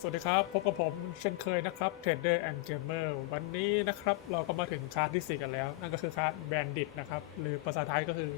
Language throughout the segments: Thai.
สวัสดีครับ พบกับผมเช่นเคยนะครับ Trader and Gamer วันนี้นะครับเราก็มาถึงคาร์ดที่ 4 กันแล้ว นั่นก็คือคาร์ด Bandit นะครับ หรือภาษาไทยก็คือ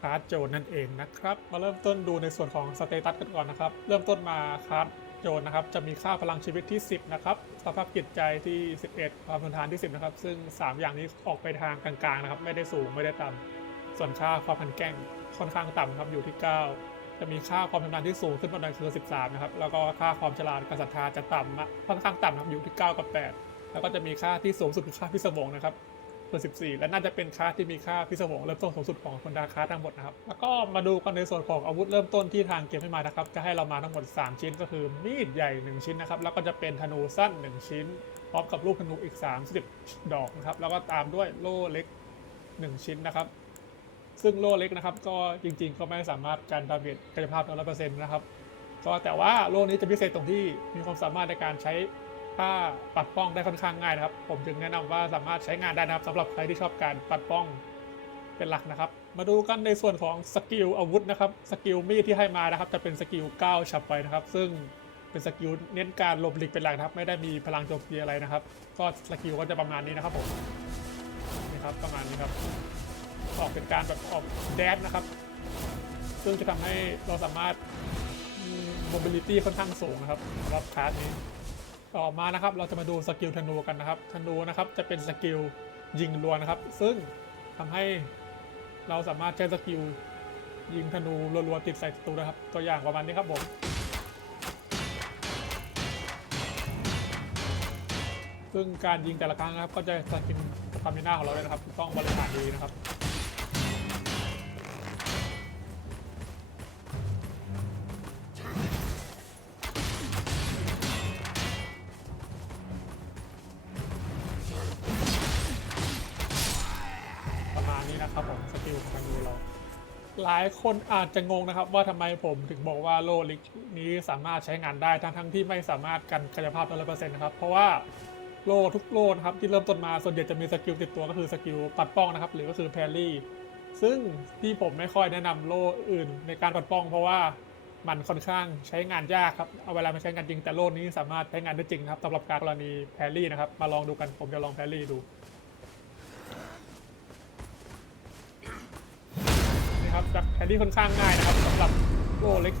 คาร์ดโจรนั่นเองนะครับ มาเริ่มต้นดูในส่วนของสเตตัสกันก่อนนะครับ เริ่มต้นมาคาร์ดโจรนะครับ จะมีค่าพลังชีวิตที่ 10 นะครับ สภาพจิตใจที่ 11 ความทนทานที่ 10 นะครับ ซึ่ง 3 อย่างนี้ออกไปทางกลางๆนะครับ ไม่ได้สูงไม่ได้ต่ำส่วนค่าความพันแกล้งค่อนข้างต่ำครับอยู่ที่ 9 จะมีค่าความชำนาญที่สูงขึ้นมาหน่อยคือ 13 นะครับ แล้วก็ค่าความฉลาดกับศรัทธาจะต่ำค่อนข้างต่ำนะครับอยู่ที่ 9 กับ 8 แล้วก็จะมีค่าที่สูงสุดคือค่าพิศวงนะครับคือ14 และน่าจะเป็นค่าที่มีค่าพิศวงเริ่มต้นสูงสุดของคนดาคาทั้งหมดนะครับ แล้วก็มาดูกันในส่วนของอาวุธเริ่มต้นที่ทางเกมให้มานะครับ จะให้เรามาทั้งหมด 3 ชิ้นก็คือมีดใหญ่ 1 ชิ้นนะครับ แล้วก็จะเป็นธนูสั้น 1 ชิ้น พร้อมกับลูกธนูอีก 30 ดอกนะครับ แล้วก็ตามด้วยโล่เล็ก 1 ชิ้นนะครับ ซึ่งโล่เล็กนะครับ ก็จริงๆ ก็ไม่สามารถการดาเมจกายภาพร้อยเปอร์เซ็นต์นะครับ ก็แต่ว่าโล่นี้จะพิเศษตรงที่มีความสามารถในการใช้ผ้าปัดป้องได้ค่อนข้างง่ายนะครับ ผมจึงแนะนำว่าสามารถใช้งานได้นะครับสำหรับใครที่ชอบการปัดป้องเป็นหลักนะครับ มาดูกันในส่วนของสกิลอาวุธนะครับสกิลมีดที่ให้มานะครับ จะเป็นสกิล9ฉับไวนะครับ ซึ่งเป็นสกิลเน้นการหลบหลีกเป็นหลักนะครับ ไม่ได้มีพลังโจมตีอะไรนะครับ ก็สกิลก็จะประมาณนี้นะครับผมนี่ครับประมาณนี้ครับ ออกเป็นการแบบออกแดดนะครับ ซึ่งจะทำให้เราสามารถมี mobility ค่อนข้างสูงนะครับสำหรับคลาสนี้ ต่อมานะครับเราจะมาดูสกิลธนูกันนะครับธนูนะครับจะเป็นสกิลยิงรัวนะครับ ซึ่งทำให้เราสามารถใช้สกิลยิงธนูรัวๆติดใส่ศัตรูนะครับ ตัวอย่างประมาณนี้ครับผมซึ่งการยิงแต่ละครั้งนะครับ ก็จะสกิลสตามิน่าของเราเลยนะครับ ต้องบริหารดีนะครับ นะครับผมสกิลของธนูเราหลายคนอาจจะงงนะครับ ว่าทำไมผมถึงบอกว่าโลลิกนี้สามารถใช้งานได้ทั้งทั้งที่ไม่สามารถกันกายภาพร้อยเปอร์เซ็นต์นะครับเพราะว่าโลทุกโลนะครับที่เริ่มต้นมาส่วนใหญ่จะมีสกิลติดตัวก็คือสกิลปัดป้องนะครับ หรือก็คือแพรรี่ซึ่งที่ผมไม่ค่อยแนะนำโลอื่นในการปัดป้อง เพราะว่ามันค่อนข้างใช้งานยากครับเอาเวลามาใช้งานจริงแต่โลนี้สามารถใช้งานได้จริงครับสำหรับการกรณีแพรรี่นะครับมาลองดูกันผมจะลองแพรรี่ดู ครับจากแพนที่ค่อนข้างง่ายนะครับสำหรับโลเล็กม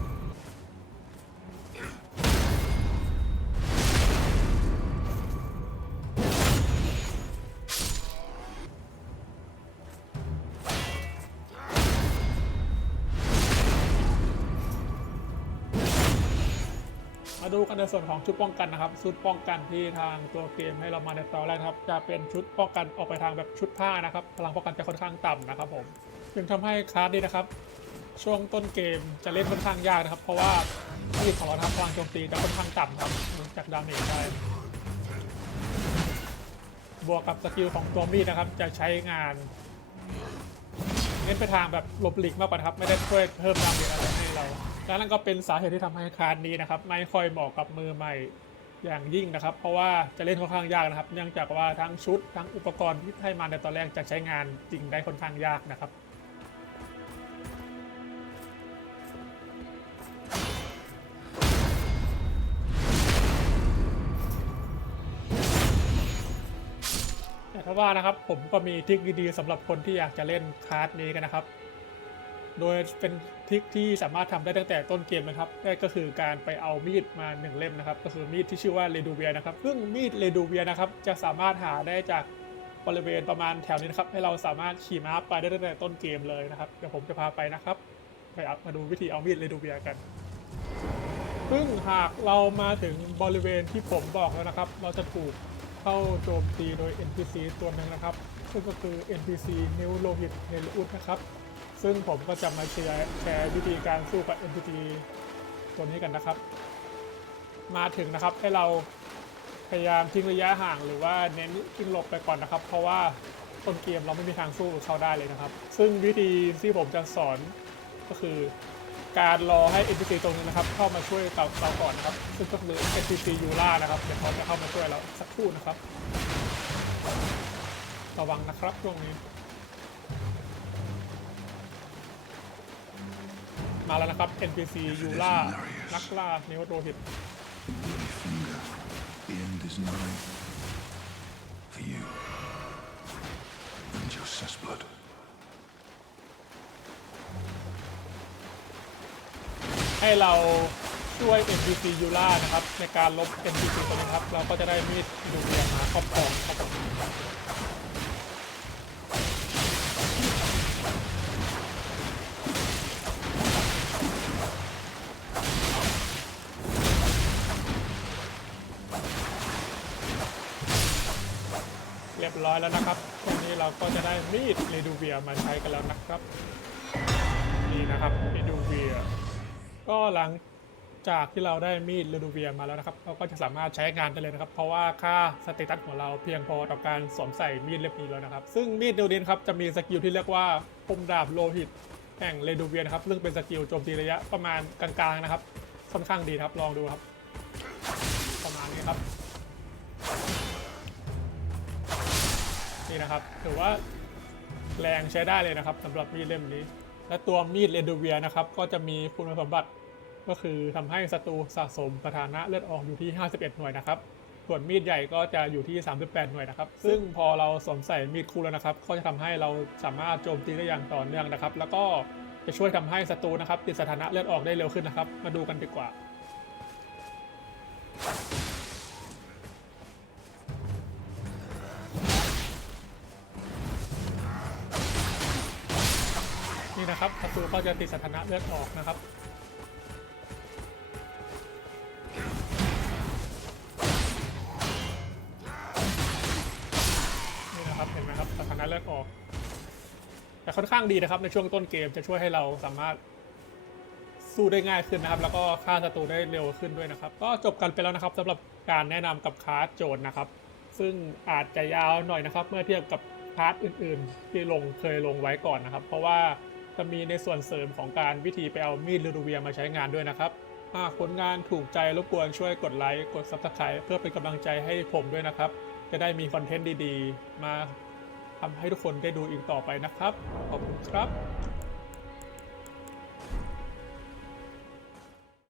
าดูกันในส่วนของชุดป้องกันนะครับ ชุดป้องกันที่ทางตัวเกมให้เรามาในตอนแรกนะครับ จะเป็นชุดป้องกันออกไปทางแบบชุดผ้านะครับ พลังป้องกันจะค่อนข้างต่ำนะครับผม จึงทำให้คลาสนี้นะครับ ช่วงต้นเกมจะเล่นค่อนข้างยากนะครับ เพราะว่าผลิตของเราครับพลังโจมตีจะค่อนข้างต่ำครับจากดาเมจได้ บวกกับสกิลของตัวมีดนะครับ จะใช้งาน เน้นไปทางแบบหลบหลีกมากกว่าครับ ไม่ได้ช่วยเพิ่มดาเมจอะไรให้เรา และนั่นก็เป็นสาเหตุที่ทำให้คาร์ดนี้นะครับ ไม่ค่อยเหมาะกับมือใหม่อย่างยิ่งนะครับ เพราะว่าจะเล่นค่อนข้างยากนะครับ เนื่องจากว่าทั้งชุดทั้งอุปกรณ์ที่ให้มาในตอนแรกจะใช้งานจริงได้ค่อนข้างยากนะครับ แต่ถ้าว่านะครับผมก็มีทริคดีๆสำหรับคนที่อยากจะเล่นคาร์ดนี้กันนะครับ โดยเป็นทริคที่สามารถทำได้ตั้งแต่ต้นเกมนะครับนั่นก็คือการไปเอามีดมาหนึ่งเล่มนะครับ ก็คือมีดที่ชื่อว่าเรดูเวียนะครับซึ่งมีดเรดูเวียนะครับจะสามารถหาได้จากบริเวณประมาณแถวนี้นะครับ ให้เราสามารถขี่ม้าไปได้ตั้งแต่ต้นเกมเลยนะครับเดี๋ยวผมจะพาไปนะครับ ไปมาดูวิธีเอามีดเรดูเวียกันซึ่งหากเรามาถึงบริเวณที่ผมบอกแล้วนะครับ เราจะถูก เข้าโจมตีโดย NPC ตัวหนึ่งนะครับ ซึ่งก็คือ NPC นิวโลหิตเนลอุดนะครับ ซึ่งผมก็จะมาแชร์แชร์วิธีการสู้กับ NPC ตัวนี้กันนะครับ มาถึงนะครับให้เราพยายามทิ้งระยะห่างหรือว่าเน้นทิ้งหลบไปก่อนนะครับ เพราะว่าต้นเกมเราไม่มีทางสู้กับเขาได้เลยนะครับ ซึ่งวิธีที่ผมจะสอนก็คือ การรอให้ NPC ตรงนี้นะครับ เข้ามาช่วยเราเราก่อนนะครับ ซึ่งก็คือ NPC ยูล่านะครับเดี๋ยวเขาจะเข้ามาช่วยเราสักครู่นะครับ ระวังนะครับช่วงนี้ มาแล้วนะครับ NPC ยูล่านักล่าเนวโรหิต is nine. For you. And your cessblood. ให้เราช่วย NPC ยูล่านะครับในการลบ NPC ตัวนี้ครับ เราก็จะได้มีดดูเรียมาครอบครองครับเรียบร้อยแล้วนะครับตรงนี้เราก็จะได้มีดเรดูเวียมาใช้กันแล้วนะครับ นี่นะครับเรดูเวีย ก็หลังจากที่เราได้มีดลูดูเวียมาแล้วนะครับ เราก็จะสามารถใช้งานได้เลยนะครับ เพราะว่าค่าสเตตัสของเราเพียงพอต่อการสวมใส่มีดเล่มนี้แล้วนะครับ ซึ่งมีดดูเดนครับจะมีสกิลที่เรียกว่าคมดาบโลหิต แห่งเรดูเวียนะครับ ซึ่งเป็นสกิลโจมตีระยะประมาณกลางๆนะครับ ค่อนข้างดีครับ ลองดูครับ ประมาณนี้ครับ นี่นะครับ ถือว่าแรงใช้ได้เลยนะครับสำหรับมีดเล่มนี้ และตัวมีดเรนดูเวียนะครับ ก็จะมีคุณสมบัติก็คือทำให้ศัตรูสะสมสถานะเลือดออกอยู่ที่ 51 หน่วยนะครับ ส่วนมีดใหญ่ก็จะอยู่ที่ 38 หน่วยนะครับ ซึ่งพอเราสวมใส่มีดคู่แล้วนะครับ ก็จะทำให้เราสามารถโจมตีได้อย่างต่อเนื่องนะครับ แล้วก็จะช่วยทำให้ศัตรูนะครับติดสถานะเลือดออกได้เร็วขึ้นนะครับ มาดูกันดีกว่า นี่นะครับศัตรูก็จะติดสถานะเลือดออกนะครับนี่นะครับเห็นไหมครับสถานะเลือดออก แต่ค่อนข้างดีนะครับในช่วงต้นเกมจะช่วยให้เราสามารถสู้ได้ง่ายขึ้นนะครับ แล้วก็ฆ่าศัตรูได้เร็วขึ้นด้วยนะครับ ก็จบกันไปแล้วนะครับสำหรับการแนะนำกับคาร์ดโจนนะครับ ซึ่งอาจจะยาวหน่อยนะครับ เมื่อเทียบกับพาร์ทอื่นๆ ที่ลงเคยลงไว้ก่อนนะครับ เพราะว่า จะมีในส่วนเสริมของการวิธีไปเอามีดลูรูเวียมาใช้งานด้วยนะครับหากผลงานถูกใจรบกวนช่วยกดไลค์กด Subscribe เพื่อเป็นกำลังใจให้ผมด้วยนะครับ จะได้มีคอนเทนต์ดีๆ มาทำให้ทุกคนได้ดูอีกต่อไปนะครับ ขอบคุณครับ